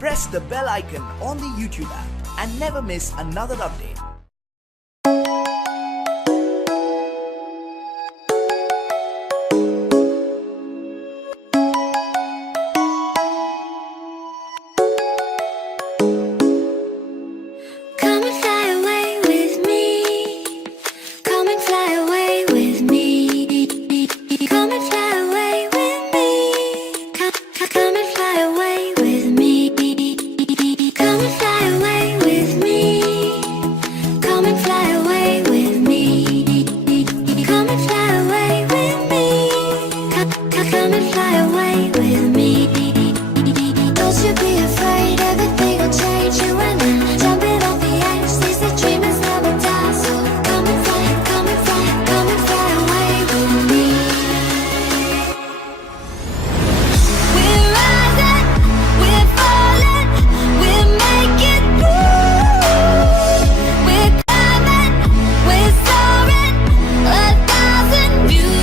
press the bell icon on the YouTube app and never miss another update. Come and fly away with me. Come and fly away with me. Come and fly away with me. Come and fly away with me. Come and fly away with me. Come and fly away with me. Come and fly away with me. Come and fly away with me. Don't you be afraid, everything will change. You and I, jumping off the edge. These the dreamers never die. So come and fly, come and fly, come and fly away with me. We're rising, we're falling, we're making moves. We're climbing, we're soaring, 1,000 views.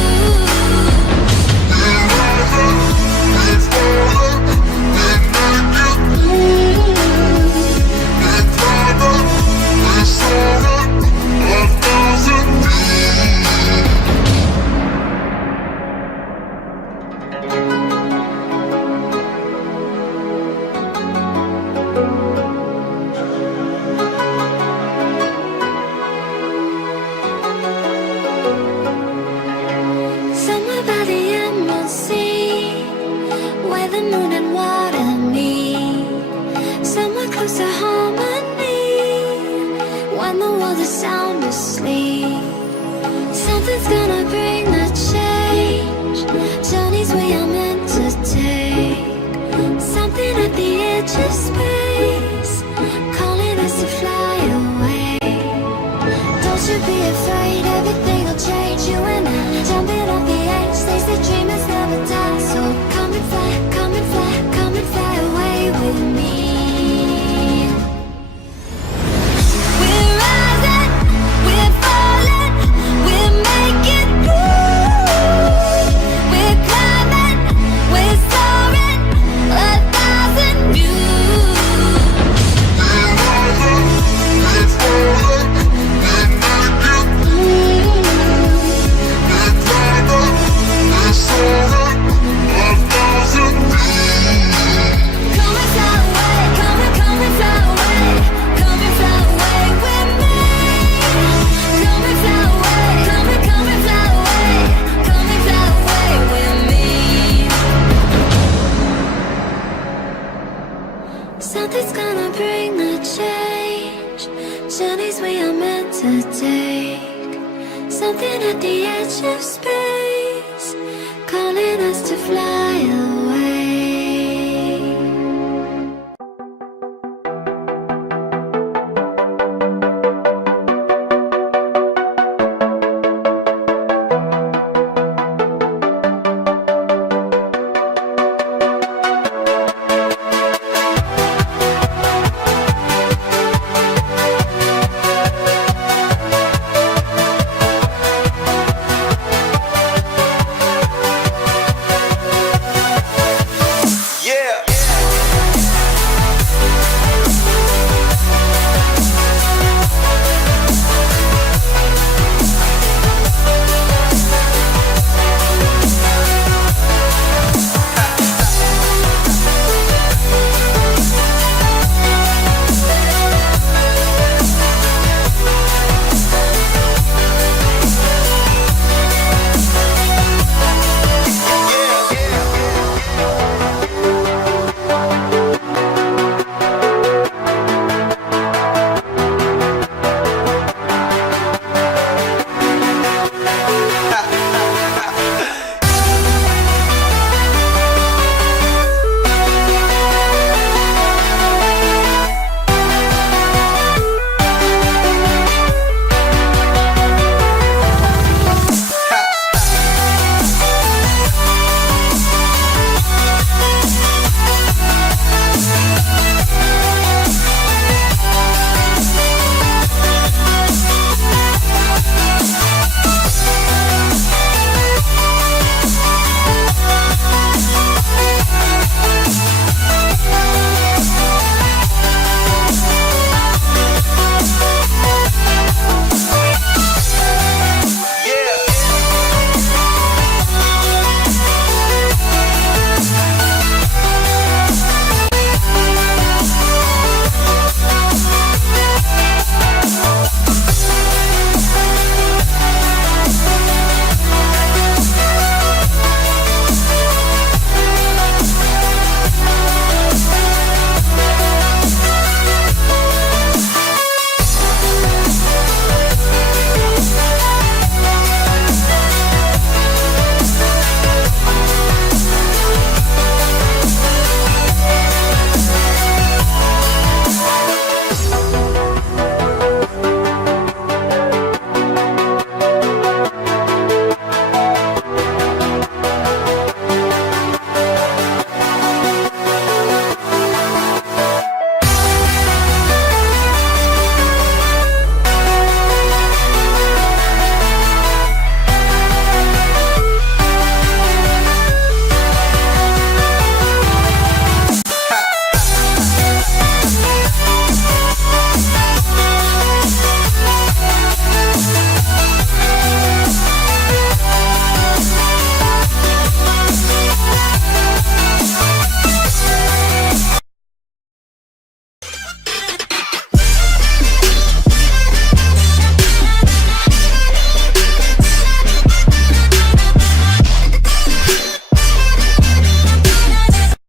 Somewhere by the Emon sea, where the moon and water meet. Somewhere close to harmony, when the world is sound asleep. Something's gonna bring the change, journeys we are meant to take. Something at the edge of space, calling us to fly away. Don't you be afraid, everything will change. You and I, jumping off the edge. Stays the dreamers never die. So come and fly, come and fly, come and fly away with me. We're rising, we're falling, we're making moves. We're climbing, we're soaring, 1,000 views. Come and fly away, come and fly away, come and fly away with me. Come and fly away, come and fly away, come and fly away with me. Something's gonna bring the change, journeys we are meant to take. Something at the edge of space, calling us